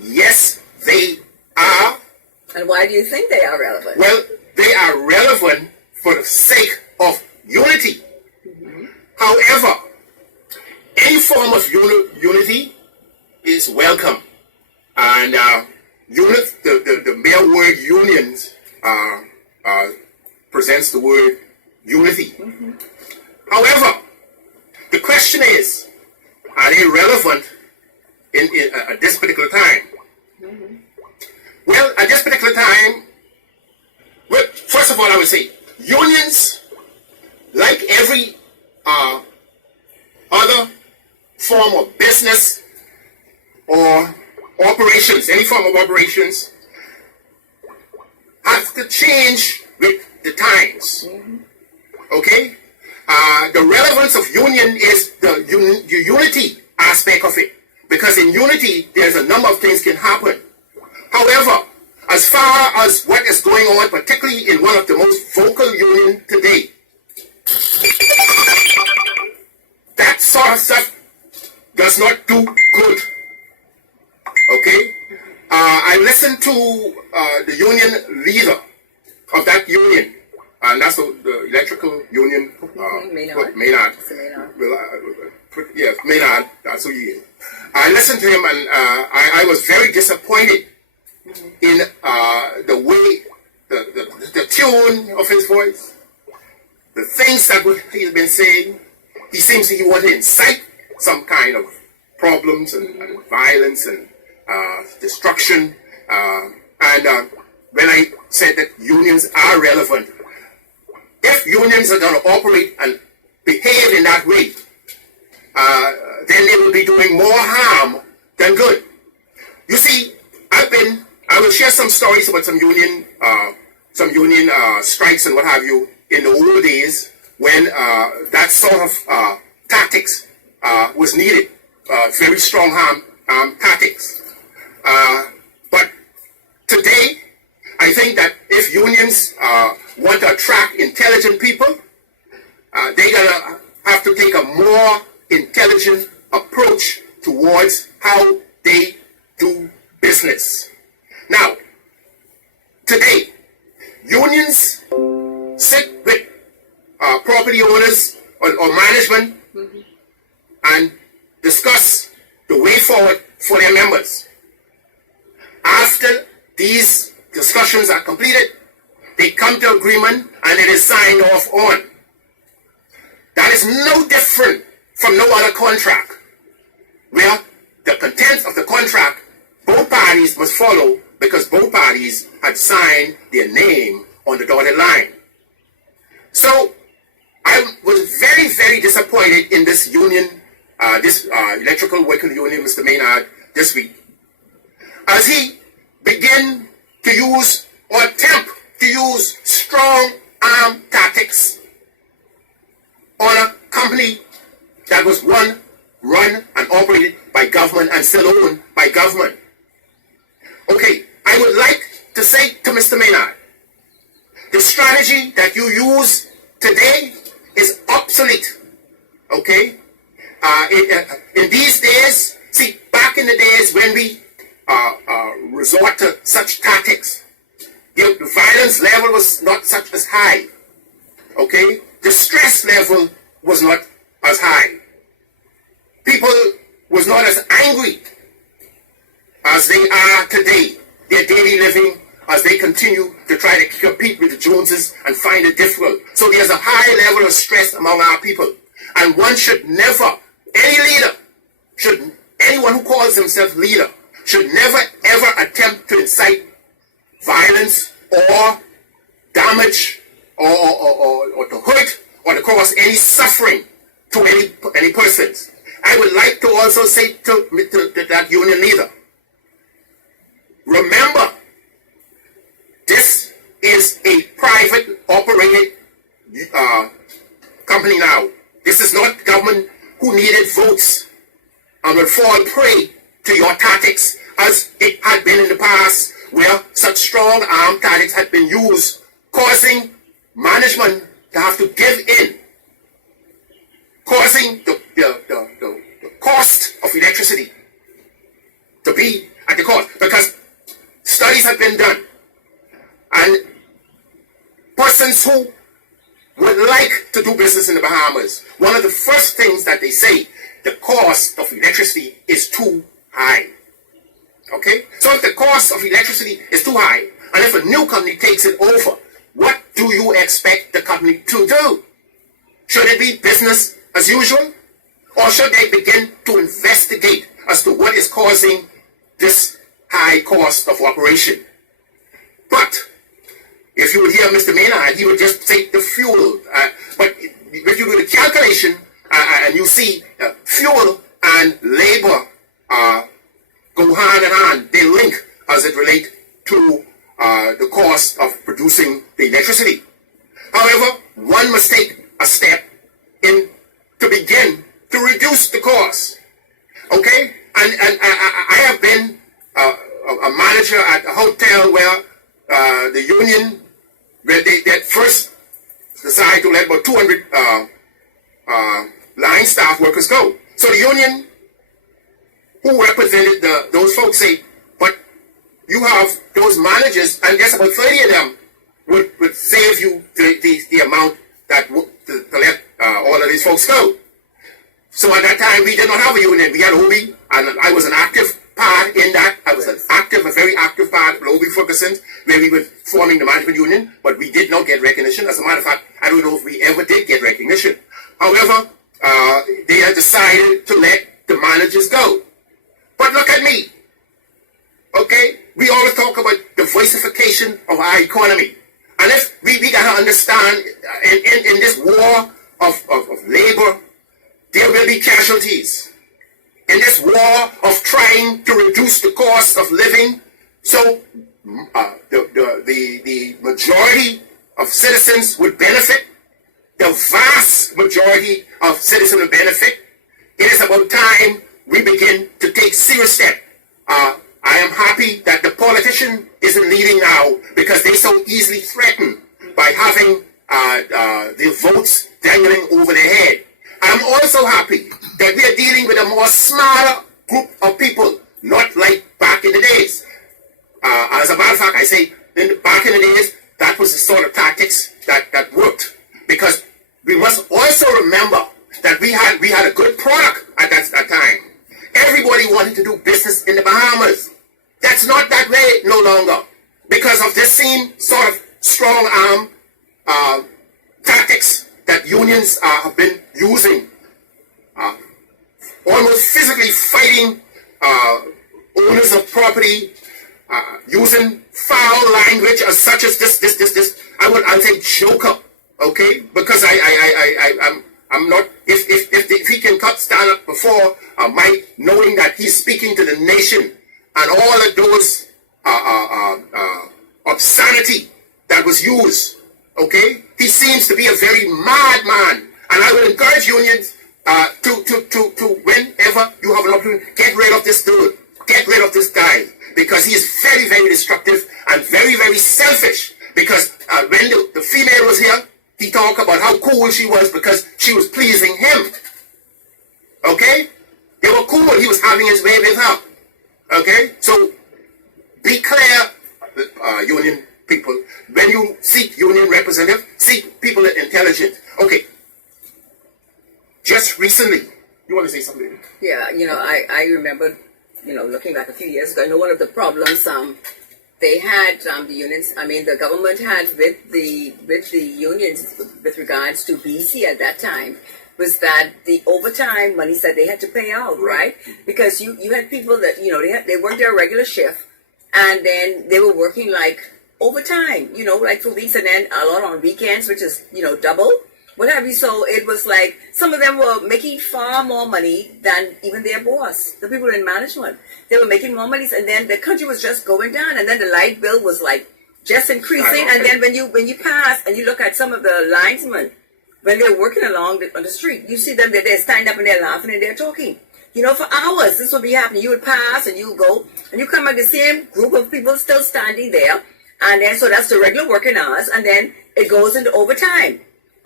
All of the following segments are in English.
Yes, they are. And why do you think they are relevant? Well, they are relevant for the sake of unity. However, any form of unity is welcome. And the mere word unions presents the word unity. However, the question is, are they relevant at this particular time? Well, at this particular time, well, first of all, I would say unions, like every other form of business or operations, any form of operations, have to change with the times. Okay? The relevance of union is the unity aspect of it. Because in unity, there's a number of things can happen. However, as far as what is going on, particularly in one of the most vocal unions today, that sort of stuff does not do good. Okay? I listened to the union leader of that union, and that's the electrical union. Maynard. Yes, Maynard. That's who he is. I listened to him, and I was very disappointed in the way, the tune of his voice, the things that he has been saying. He seems he wanted to incite some kind of problems and violence and destruction. And when I said that unions are relevant, if unions are going to operate and behave in that way, then they will be doing more harm than good. You see, I will share some stories about some union strikes and what have you in the old days when that sort of tactics was needed, very strong tactics. But today, I think that if unions want to attract intelligent people, they're going to have to take a more intelligent approach towards how they do business. Now, today, unions sit with property owners or management and discuss the way forward for their members. After these discussions are completed, they come to agreement and it is signed off on. That is no different from no other contract, where the content of the contract both parties must follow because both parties had signed their name on the dotted line. So I was very, very disappointed in this union, this electrical worker union, Mr. Maynard, this week, as he began to use or attempt to use strong arm tactics on a company that was run and operated by government and still owned by government. Okay, I would like to say to Mr. Maynard, the strategy that you use today is obsolete. Okay? In these days, see, back in the days when we resort to such tactics, the violence level was not such as high. Okay? The stress level was not as high. People was not as angry as they are today. Their daily living, as they continue to try to compete with the Joneses and find it difficult. So there's a high level of stress among our people. And one should never, anyone who calls himself leader, should never ever attempt to incite violence or damage or to hurt or to cause any suffering to any persons. I would like to also say to that union leader, remember, this is a private operated company now. This is not government who needed votes and will fall prey to your tactics as it had been in the past, where such strong arm tactics had been used, causing management to have to give in, causing the cost of electricity to be at the cost, because studies have been done, and persons who would like to do business in the Bahamas, one of the first things that they say, the cost of electricity is too high. Okay? So if the cost of electricity is too high, and if a new company takes it over, what do you expect the company to do? Should it be business as usual? Or should they begin to investigate as to what is causing this high cost of operation? But if you would hear Mr. Maynard, he would just take the fuel. But if you do the calculation and you see fuel and labor go hand in hand, they link as it relates to the cost of producing the electricity. However, one must take a step in to begin to reduce the cost. Okay? And I have been a manager at a hotel where the union, where they first decided to let about 200 line staff workers go. So the union who represented those folks say, but you have those managers, and there's about 30 of them would save you the amount that to let all of these folks go. So at that time, we did not have a union. We had OB, and I was an active part in that. I was a very active part of OB Ferguson, where we were forming the management union, but we did not get recognition. As a matter of fact, I don't know if we ever did get recognition. However, they had decided to let the managers go. But look at me. Okay? We always talk about the diversification of our economy. And if we got to understand, in this war of labor, there will be casualties. In this war of trying to reduce the cost of living, so the majority of citizens would benefit. The vast majority of citizens would benefit. It is about time we begin to take serious steps. I am happy that the politician isn't leading now, because they so easily threatened by having the votes dangling over their head. I'm also happy that we are dealing with a more smarter group of people, not like back in the days. As a matter of fact, I say, back in the days, that was the sort of tactics that worked. Because we must also remember that we had a good product at that time. Everybody wanted to do business in the Bahamas. That's not that way no longer, because of this same sort of strong arm tactics that unions have been using, almost physically fighting owners of property, using foul language as such as this. I'll say joker, okay? Because I'm not. If he can stand up before Mike, knowing that he's speaking to the nation, and all of those obscenity that was used, okay? He seems to be a very madman, and I would encourage unions to whenever you have an opportunity, get rid of this dude, get rid of this guy, because he is very, very destructive and very, very selfish. Because when the female was here, he talked about how cool she was because she was pleasing him. Okay? They were cool. He was having his way with her. Okay? So, be clear, union people. When you seek union representative, seek people that are intelligent. Okay. Just recently, you want to say something? Yeah, I remember, looking back a few years ago, I know one of the problems they had, the unions, the government had with the unions with regards to BC at that time, was that the overtime monies that they had to pay out, right? Because you had people that, they worked their regular shift, and then they were working like overtime, like for weeks, and then a lot on weekends, which is, double, what have you. So it was like some of them were making far more money than even their boss, the people in management. They were making more money, and then the country was just going down, and then the light bill was like just increasing. And then when you pass and you look at some of the linesmen, when they're working along on the street, you see them, they stand up and they're laughing and they're talking. For hours, this would be happening. You would pass and you would go, and you come back, the same group of people still standing there. And then, so that's the regular working hours, and then it goes into overtime.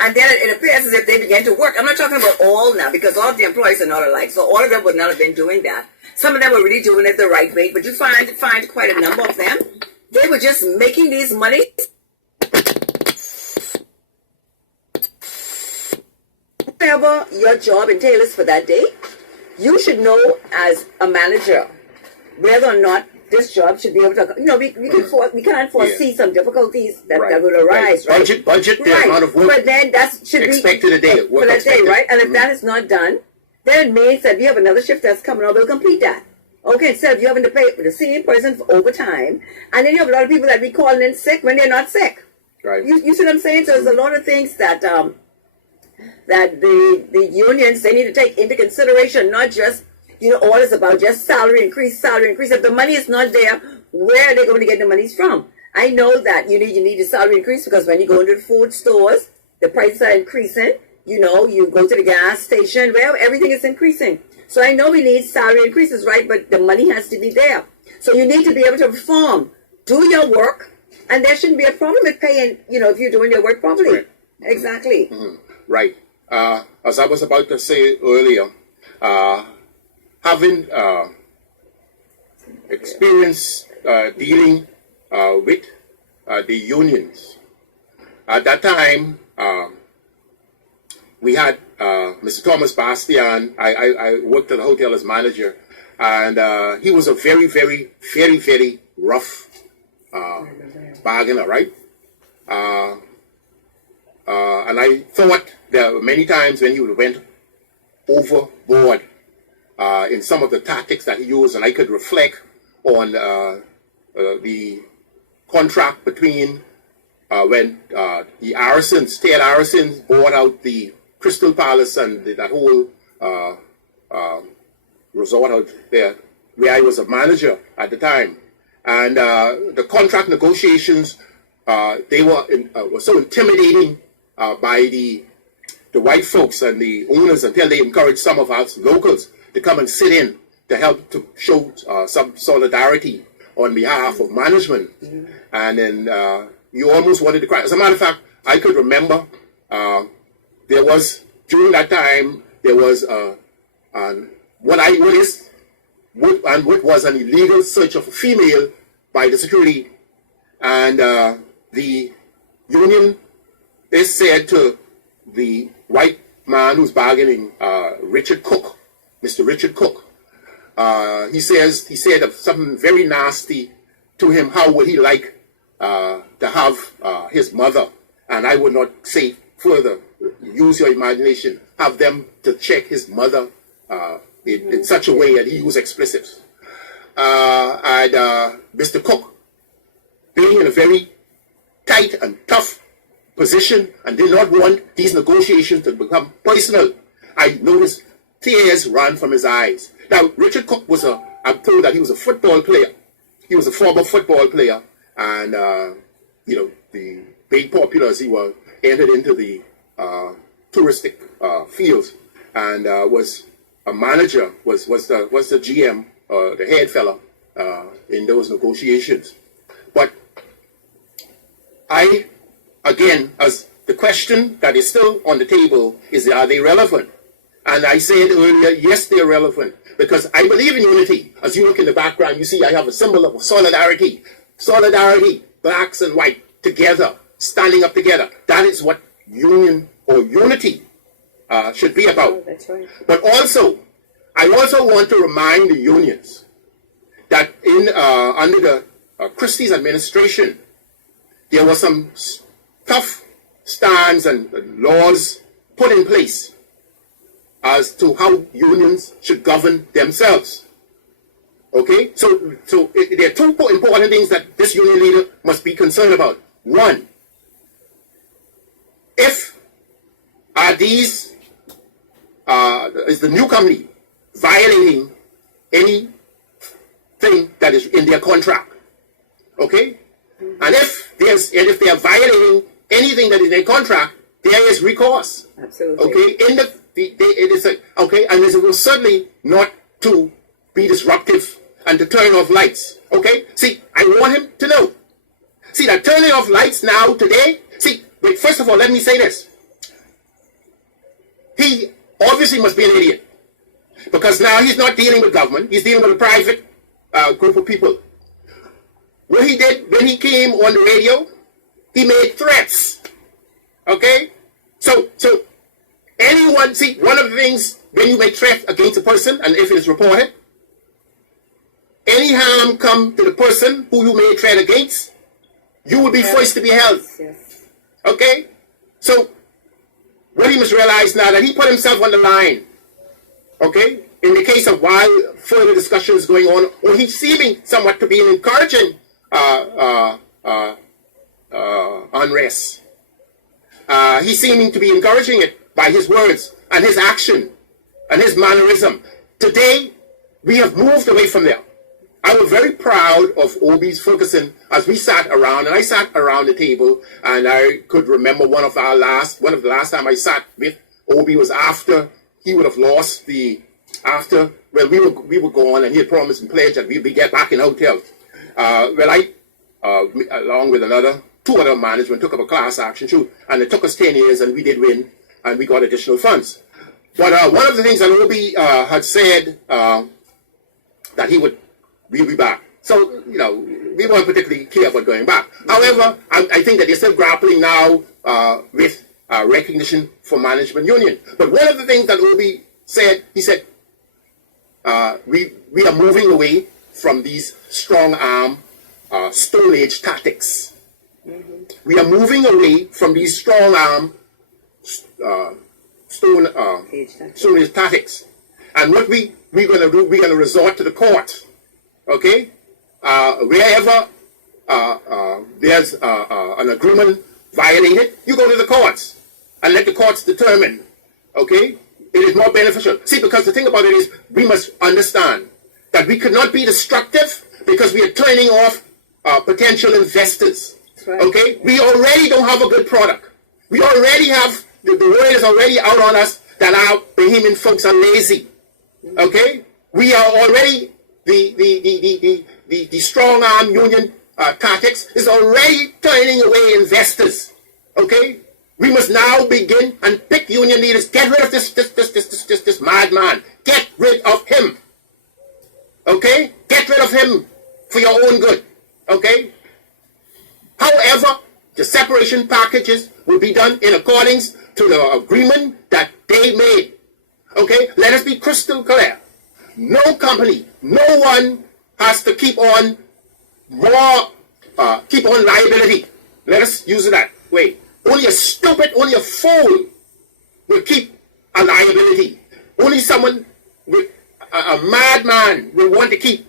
And then it appears as if they began to work. I'm not talking about all now, because all of the employees are not alike. So all of them would not have been doing that. Some of them were really doing it the right way, but you find quite a number of them. They were just making these money. Whatever your job entails for that day, you should know as a manager whether or not this job should be able to, we can't foresee some difficulties that will arise, right? Budget the amount of work but then that should expected be a day, for that day, right? And if that is not done, then it means that we have another shift that's coming on, we'll complete that. Okay, instead of you having to pay for the same person for overtime, and then you have a lot of people that be calling in sick when they're not sick. Right. You see what I'm saying? So there's a lot of things that that the unions, they need to take into consideration, not just, all is about just salary increase. If the money is not there, where are they going to get the monies from? I know that you need a salary increase because when you go into the food stores, the prices are increasing. You go to the gas station, where everything is increasing. So I know we need salary increases, right? But the money has to be there. So you need to be able to perform, do your work, and there shouldn't be a problem with paying, if you're doing your work properly. Right. Exactly. Mm-hmm. Right. As I was about to say earlier, having experience dealing with the unions, at that time, we had Mr. Thomas Bastian. I worked at the hotel as manager, and he was a very, very, very, very rough bargainer, right? And I thought there were many times when he went overboard in some of the tactics that he used, and I could reflect on the contract between when the Arisons, Ted Arisons, bought out the Crystal Palace and that whole resort out there, where I was a manager at the time. And the contract negotiations, they were so intimidating by the white folks and the owners, until they encouraged some of us locals to come and sit in to help to show some solidarity on behalf of management. Mm-hmm. And then you almost wanted to cry. As a matter of fact, I could remember there was, during that time, there was what was an illegal search of a female by the security, and the union is said to the white man who's bargaining, Richard Cook, Mr. Richard Cook. He said something very nasty to him. How would he like to have his mother, and I would not say further, use your imagination, have them to check his mother in such a way that he used expletives. And Mr. Cook, being in a very tight and tough position and did not want these negotiations to become personal, I noticed tears ran from his eyes. Now, Richard Cook I'm told that he was a football player. He was a former football player, and the being popular as he was, entered into the touristic fields, and was a manager, was the GM, the head fella in those negotiations. But again, as the question that is still on the table is, are they relevant? And I said earlier, yes, they're relevant, because I believe in unity. As you look in the background, you see I have a symbol of solidarity. Solidarity, blacks and white, together, standing up together. That is what union or unity should be about. Oh, that's right. But I also want to remind the unions that under the Christie's administration, there were some tough stands and laws put in place as to how unions should govern themselves. Okay? So there are two important things that this union leader must be concerned about. One, if is the new company violating anything that is in their contract? Okay? And if they are violating anything that is in their contract, there is recourse. Absolutely. Okay? And it was certainly not to be disruptive and to turn off lights. Okay? See, I want him to know. See, that turning off lights now, today, wait, first of all, let me say this. he obviously must be an idiot. Because now he's not dealing with government, he's dealing with a private group of people. What he did when he came on the radio, he made threats. Okay? So anyone, see, one of the things when you make threats against a person, and if it is reported, any harm come to the person who you made threat against, you will be forced to be held. Yes. Okay? So, what he must realize now that he put himself on the line. Okay? In the case of while further discussion is going on, or he's seeming somewhat to be encouraging unrest. He's seeming to be encouraging it by his words and his action and his mannerism. Today, we have moved away from there. I was very proud of Obie's Ferguson as we sat around, and I sat around the table, and I could remember one of the last time I sat with Obie was after he would have lost we were gone, and he had promised and pledged that we'd get back in hotels. I, along with two other management, took up a class action shoot, and it took us 10 years, and we did win, and we got additional funds. But one of the things that Obie had said that we'll be back. So, we weren't particularly clear about going back. However, I think that they're still grappling now with recognition for management union. But one of the things that Obie said, he said, we are moving away from these strong arm Stone Age tactics. Mm-hmm. We are moving away from these strong arm Stone Age tactics. And what we're going to do, we're going to resort to the court. Okay? Wherever there's an agreement violated, you go to the courts and let the courts determine. Okay? It is more beneficial. See, because the thing about it is, we must understand that we could not be destructive because we are turning off potential investors. Right. Okay? We already don't have a good product. We already have, the word is already out on us that our Bahamian folks are lazy. Okay? We are already, the strong arm union tactics is already turning away investors. Okay? We must now begin and pick union leaders. Get rid of this madman. Get rid of him. Okay? Get rid of him for your own good. Okay? However, the separation packages will be done in accordance to the agreement that they made. Okay? Let us be crystal clear. No company, no one has to keep on liability. Let us use it that way. Only a fool will keep a liability. Only someone with a madman will want to keep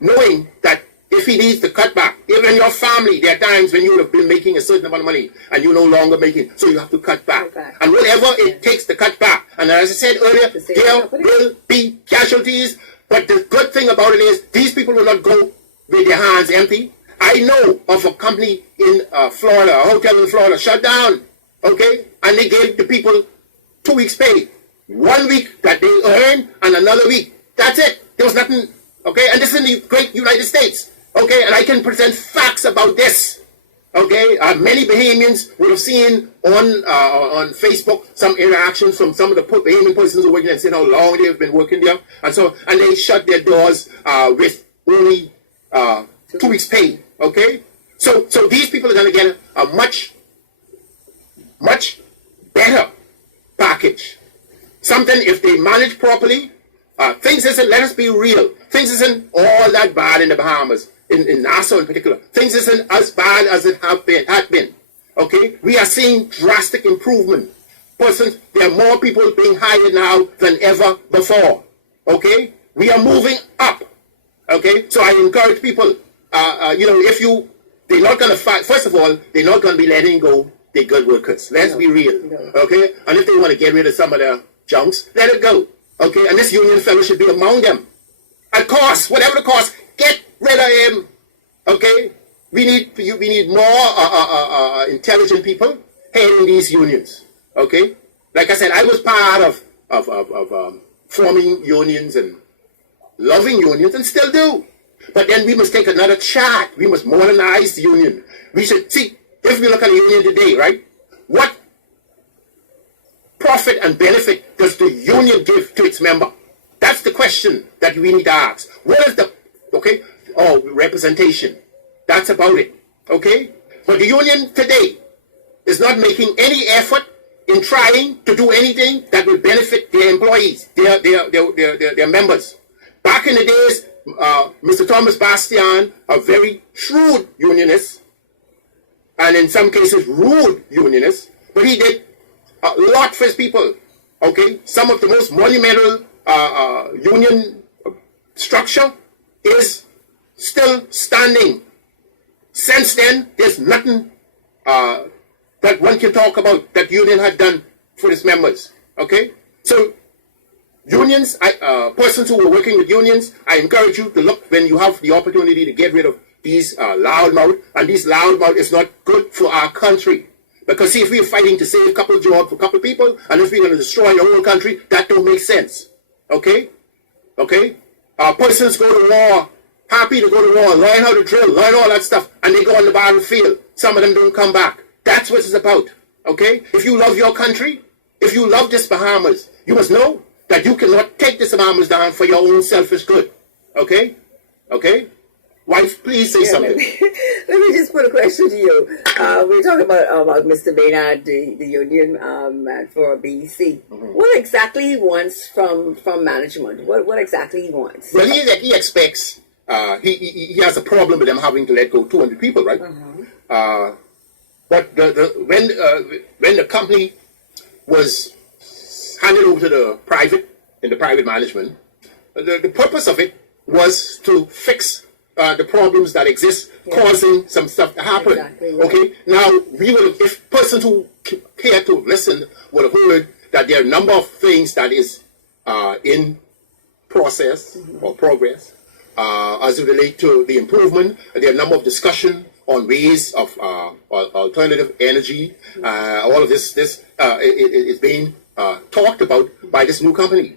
knowing that if he needs to cut back, even in your family, there are times when you would have been making a certain amount of money and you're no longer making, so you have to cut back. And whatever it takes to cut back. And as I said earlier, there will be casualties, but the good thing about it is these people will not go with their hands empty. I know of a company in Florida, a hotel in Florida, shut down, okay? And they gave the people 2 weeks' pay. 1 week that they earned and another week. That's it. There was nothing, okay? And this is in the great United States, okay? And I can present facts about this, okay? Many Bahamians would have seen on Facebook some interactions from some of the Bahamian persons who are working and saying how long they have been working there. And they shut their doors with only 2 weeks' pay. Okay, so these people are going to get a much better package. Something if they manage properly. Things isn't. Let us be real. Things isn't all that bad in the Bahamas, in Nassau in particular. Things isn't as bad as it had been. Okay, we are seeing drastic improvement. There are more people being hired now than ever before. Okay, we are moving up. Okay, so I encourage people. They're not going to fight. First of all, they're not going to be letting go their good workers. Let's be real. Okay? And if they want to get rid of some of their junks, let it go. Okay? And this union fellow should be among them. At cost, whatever the cost, get rid of him. Okay? We need more intelligent people heading these unions. Okay? Like I said, I was part of forming unions and loving unions and still do. But then we must take another chart. We must modernize the union. We should see, if we look at the union today, right? What profit credit and benefit does the union give to its member? That's the question that we need to ask. What is the, okay, representation? That's about it, okay? But the union today is not making any effort in trying to do anything that will benefit their employees, their members. Back in the days, Mr. Thomas Bastian, a very shrewd unionist, and in some cases rude unionist, but he did a lot for his people, okay? Some of the most monumental union structure is still standing. Since then, there's nothing that one can talk about that union had done for its members. Okay, so unions, persons who are working with unions, I encourage you to look when you have the opportunity to get rid of these loudmouth, and these loudmouth is not good for our country. Because see, if we're fighting to save a couple of jobs for a couple of people, and if we're going to destroy the whole country, that don't make sense. Okay, okay, persons go to war, happy to go to war, learn how to drill, learn all that stuff, and they go on the battlefield. Some of them don't come back. That's what it's about, okay? If you love your country, if you love this Bahamas, you must know that you cannot take this Bahamas down for your own selfish good, okay? Okay? Wife, please say something. Let me just put a question to you. We're talking about Mr. Maynard, the union for BEC. Mm-hmm. What exactly he wants from management? What exactly he wants? Well, he expects, he has a problem with them having to let go 200 people, right? Mm-hmm. But when the company was handed over to the private management, the purpose of it was to fix the problems that exist, causing some stuff to happen. Exactly, right. Okay, now we would, if persons who care to listen would have heard that there are a number of things that is in process or progress as it relates to the improvement. There are a number of discussion on ways of alternative energy. All of this is being talked about by this new company.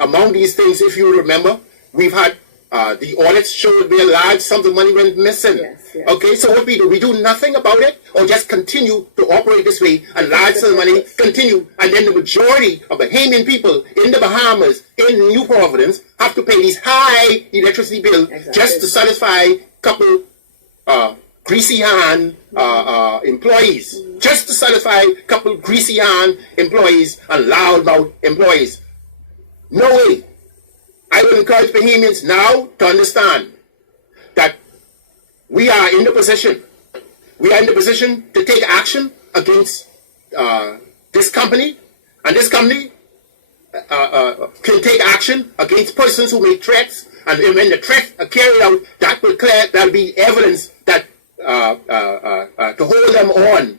Among these things, if you remember, we've had the audits showed where large sums of money went missing. Yes, yes. Okay, so what we do? We do nothing about it, or just continue to operate this way, and large sums of money continue, and then the majority of Bahamian people in the Bahamas, in New Providence, have to pay these high electricity bills just to satisfy a couple greasy hand employees, just to satisfy a couple greasy hand employees and loudmouth employees. No way. I would encourage Bahamians now to understand that we are in the position to take action against this company, and this company can take action against persons who make threats, and when the threats are carried out, that will be evidence that to hold them on,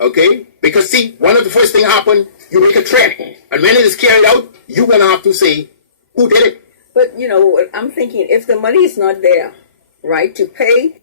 okay? Because see, one of the first things happen, you make a threat, and when it is carried out, you're gonna have to say who did it. But you know, I'm thinking if the money is not there, right, to pay